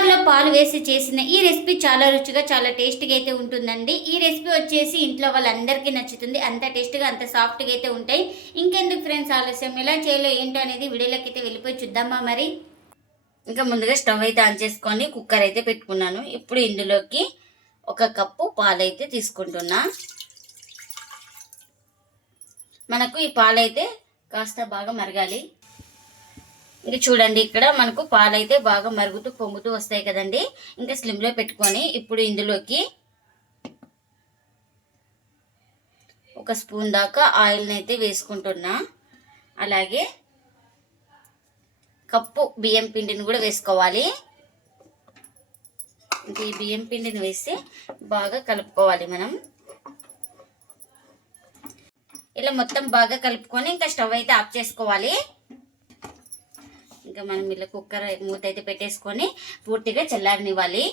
కుక్కర్లో పాలు వేసి చేసిన ఈ రెసిపీ చాలా రుచిగా చాలా టేస్ట్గా అయితే ఉంటుందండి. ఈ రెసిపీ వచ్చేసి ఇంట్లో వాళ్ళందరికీ నచ్చుతుంది. అంత టేస్ట్గా అంత సాఫ్ట్గా అయితే ఉంటాయి. ఇంకెందుకు ఫ్రెండ్స్ ఆలస్యం, ఎలా చేయాలో ఏంటో అనేది వీడియోలోకి అయితే వెళ్ళిపోయి చూద్దామా మరి. ఇంకా ముందుగా స్టవ్ అయితే ఆన్ చేసుకొని కుక్కర్ అయితే పెట్టుకున్నాను. ఇప్పుడు ఇందులోకి 1 కప్పు పాలైతే తీసుకుంటున్నా. మనకు ఈ పాలైతే కాస్త బాగా మరగాలి. ఇది చూడండి, ఇక్కడ మనకు పాలైతే బాగా మరుగుతూ పొంగుతూ వస్తాయి కదండి. ఇంకా స్లిమ్లో పెట్టుకొని ఇప్పుడు ఇందులోకి 1 స్పూన్ దాకా ఆయిల్ని అయితే వేసుకుంటున్నా. అలాగే కప్పు బియ్యం పిండిని కూడా వేసుకోవాలి. ఇంకా ఈ బియ్యం పిండిని వేసి బాగా కలుపుకోవాలి. మనం ఇలా మొత్తం బాగా కలుపుకొని ఇంకా స్టవ్ అయితే ఆఫ్ చేసుకోవాలి. ఇంకా మనం ఇలా కుక్కర్ మూత అయితే పెట్టేసుకొని పూర్తిగా చల్లారనివ్వాలి.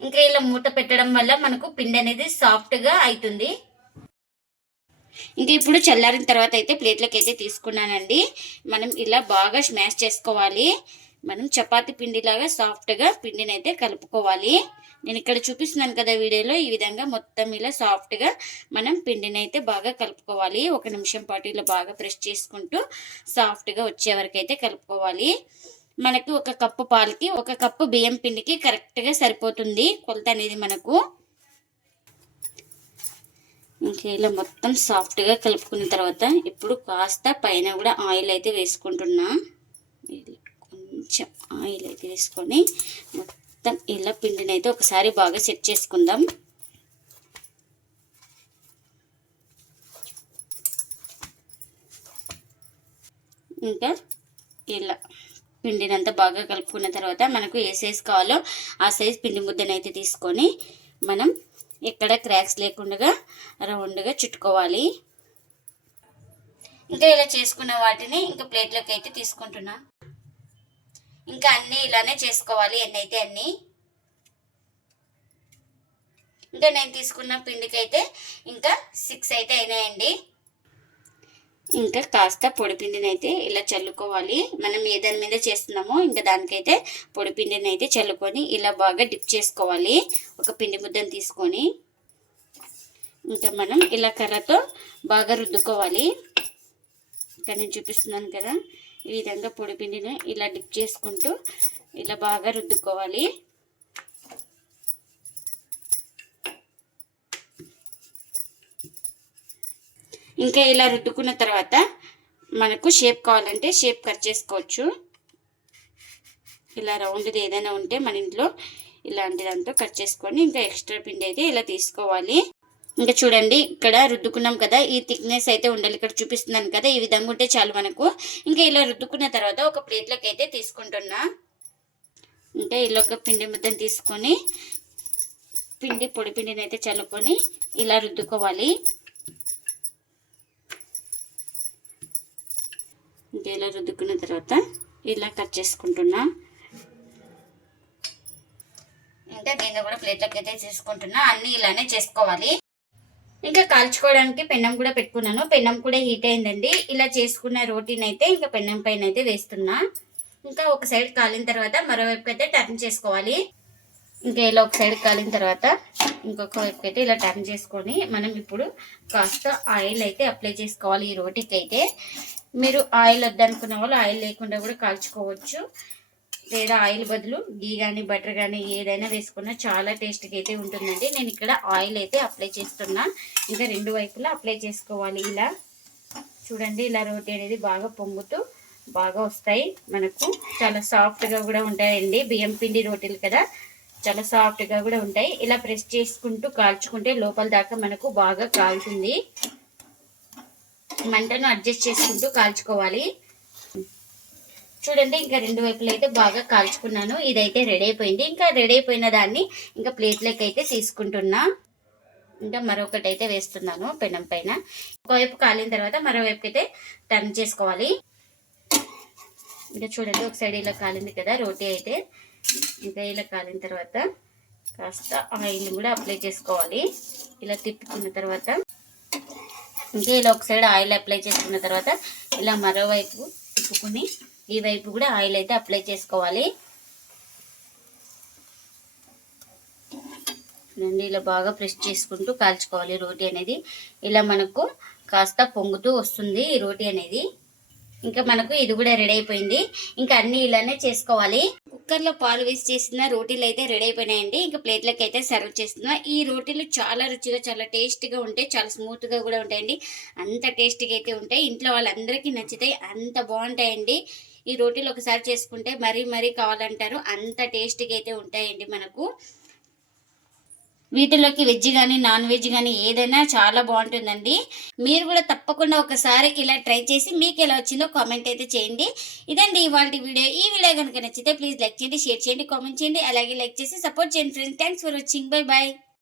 ఇంకా ఇలా మూత పెట్టడం వల్ల మనకు పిండి అనేది సాఫ్ట్గా అవుతుంది. ఇంకా ఇప్పుడు చల్లారిన తర్వాత అయితే ప్లేట్లోకి అయితే తీసుకున్నానండి. మనం ఇలా బాగా స్మాష్ చేసుకోవాలి. మనం చపాతీ పిండిలాగా సాఫ్ట్గా పిండిని అయితే కలుపుకోవాలి. నేను ఇక్కడ చూపిస్తున్నాను కదా వీడియోలో, ఈ విధంగా మొత్తం ఇలా సాఫ్ట్గా మనం పిండిని అయితే బాగా కలుపుకోవాలి. 1 నిమిషం పాటు ఇలా బాగా ప్రెస్ చేసుకుంటూ సాఫ్ట్గా వచ్చే వరకు అయితే కలుపుకోవాలి. మనకి 1 కప్పు పాలకి 1 కప్పు బియ్యం పిండికి కరెక్ట్గా సరిపోతుంది కొలత అనేది మనకు. ఇంకా ఇలా మొత్తం సాఫ్ట్గా కలుపుకున్న తర్వాత ఇప్పుడు కాస్త పైన కూడా ఆయిల్ అయితే వేసుకుంటున్నా. కొంచెం ఆయిల్ అయితే వేసుకొని మొత్తం ఇలా పిండిని అయితే ఒకసారి బాగా సెట్ చేసుకుందాం. ఇంకా ఇలా పిండిని అంతా బాగా కలుపుకున్న తర్వాత మనకు ఏ సైజ్ కావాలో ఆ సైజ్ పిండి ముద్దను అయితే తీసుకొని మనం ఎక్కడ క్రాక్స్ లేకుండా రౌండ్గా చుట్టుకోవాలి. ఇంకా ఇలా చేసుకున్న వాటిని ఇంకా ప్లేట్లోకి అయితే తీసుకుంటున్నా. ఇంకా అన్నీ ఇలానే చేసుకోవాలి, ఎన్నైతే అన్నీ. ఇంకా నేను తీసుకున్న పిండికి అయితే ఇంకా 6 అయితే అయినాయండి. ఇంకా కాస్త పొడిపిండిని అయితే ఇలా చల్లుకోవాలి. మనం ఏ దాని మీద చేస్తున్నామో ఇంకా దానికైతే పొడిపిండిని అయితే చల్లుకొని ఇలా బాగా డిప్ చేసుకోవాలి. 1 పిండి ముద్దను తీసుకొని ఇంకా మనం ఇలా కర్రతో బాగా రుద్దుకోవాలి. ఇక్కడ నేను చూపిస్తున్నాను కదా, ఈ విధంగా పొడిపిండిని ఇలా డిప్ చేసుకుంటూ ఇలా బాగా రుద్దుకోవాలి. ఇంకా ఇలా రుద్దుకున్న తర్వాత మనకు షేప్ కావాలంటే షేప్ కట్ చేసుకోవచ్చు. ఇలా రౌండ్ది ఏదైనా ఉంటే మన ఇంట్లో ఇలాంటి దాంతో కట్ చేసుకొని ఇంకా ఎక్స్ట్రా పిండి అయితే ఇలా తీసుకోవాలి. ఇంకా చూడండి, ఇక్కడ రుద్దుకున్నాం కదా, ఈ థిక్నెస్ అయితే ఉండాలి. ఇక్కడ చూపిస్తున్నాను కదా, ఈ విధంగా ఉంటే చాలు మనకు. ఇంకా ఇలా రుద్దుకున్న తర్వాత ఒక ప్లేట్లోకి అయితే తీసుకుంటున్నా. ఇంకా ఇలా ఒక పిండి ముద్దను తీసుకొని పొడి పిండిని అయితే చల్లుకొని ఇలా రుద్దుకోవాలి. ఇంకా ఇలా రుద్దుకున్న తర్వాత ఇలా కట్ చేసుకుంటున్నా. ఇంకా దీన్ని కూడా ప్లేట్లోకి అయితే తీసుకుంటున్నా. అన్నీ ఇలానే చేసుకోవాలి. ఇంకా కాల్చుకోవడానికి పెన్నం కూడా పెట్టుకున్నాను. పెన్నం కూడా హీట్ అయిందండి. ఇలా చేసుకున్న రోటీని అయితే ఇంకా పెన్నం పైన అయితే వేస్తున్నా. ఇంకా ఒక సైడ్ కాలిన తర్వాత మరోవైపు అయితే టర్న్ చేసుకోవాలి. ఇంకా ఇలా ఒక సైడ్ కాలిన తర్వాత ఇంకొక వైపు అయితే ఇలా టర్న్ చేసుకొని మనం ఇప్పుడు కాస్త ఆయిల్ అయితే అప్లై చేసుకోవాలి. ఈ రోటీకి అయితే మీరు ఆయిల్ వద్దనుకున్న వాళ్ళు ఆయిల్ లేకుండా కూడా కాల్చుకోవచ్చు, లేదా ఆయిల్ బదులు గీ కానీ బటర్ కానీ ఏదైనా వేసుకున్నా చాలా టేస్ట్గా అయితే ఉంటుందండి. నేను ఇక్కడ ఆయిల్ అయితే అప్లై చేస్తున్నా. ఇంకా 2 వైపులా అప్లై చేసుకోవాలి. ఇలా చూడండి, ఇలా రోటీ అనేది బాగా పొంగుతూ బాగా వస్తాయి. మనకు చాలా సాఫ్ట్గా కూడా ఉంటాయండి. బియ్యం పిండి రోటీలు కదా, చాలా సాఫ్ట్గా కూడా ఉంటాయి. ఇలా ప్రెస్ చేసుకుంటూ కాల్చుకుంటే లోపల దాకా మనకు బాగా కాలుతుంది. మంటను అడ్జస్ట్ చేసుకుంటూ కాల్చుకోవాలి. చూడండి, ఇంకా 2 వైపులు అయితే బాగా కాల్చుకున్నాను. ఇదైతే రెడీ అయిపోయింది. ఇంకా రెడీ అయిపోయిన దాన్ని ఇంకా ప్లేట్లోకి అయితే తీసుకుంటున్నా. ఇంకా మరొకటి అయితే వేస్తున్నాను పెనం పైన. ఒకవైపు కాలిన తర్వాత మరోవైపు అయితే టర్న్ చేసుకోవాలి. ఇంకా చూడండి, ఒక సైడ్ ఇలా కాలింది కదా రోటీ అయితే. ఇంకా ఇలా కాలిన తర్వాత కాస్త ఆయిల్ కూడా అప్లై చేసుకోవాలి. ఇలా తిప్పుకున్న తర్వాత ఇంకా ఇలా ఒక సైడ్ ఆయిల్ అప్లై చేసుకున్న తర్వాత ఇలా మరోవైపు తిప్పుకుని ఈ వైపు కూడా ఆయిల్ అయితే అప్లై చేసుకోవాలి. చూడండి ఇలా బాగా ప్రెస్ చేసుకుంటూ కాల్చుకోవాలి రోటీ అనేది. ఇలా మనకు కాస్త పొంగుతూ వస్తుంది ఈ రోటీ అనేది. ఇంకా మనకు ఇది కూడా రెడీ అయిపోయింది. ఇంకా అన్నీ ఇలానే చేసుకోవాలి. కుక్కర్లో పాలు వేసి చేసిన రోటీలు అయితే రెడీ అయిపోయినాయండి. ఇంకా ప్లేట్లకి అయితే సర్వ్ చేస్తున్నా. ఈ రోటీలు చాలా రుచిగా చాలా టేస్టీగా ఉంటాయి. చాలా స్మూత్గా కూడా ఉంటాయండి. అంత టేస్టీగా అయితే ఉంటాయి. ఇంట్లో వాళ్ళందరికీ నచ్చుతాయి. అంత బాగుంటాయండి. ఈ రోటీలు ఒకసారి చేసుకుంటే మరీ మరీ కావాలంటారు. అంత టేస్టీగా అయితే ఉంటాయండి మనకు. వీటిలోకి వెజ్ కానీ నాన్ వెజ్ కానీ ఏదైనా చాలా బాగుంటుందండి. మీరు కూడా తప్పకుండా ఒకసారి ఇలా ట్రై చేసి మీకు ఎలా వచ్చిందో కామెంట్ అయితే చేయండి. ఇదండి ఇవాల్టి వీడియో. ఈ వీడియో కనుక నచ్చితే ప్లీజ్ లైక్ చేయండి, షేర్ చేయండి, కామెంట్ చేయండి. అలాగే లైక్ చేసి సపోర్ట్ చేయండి friends. Thanks for watching. Bye bye.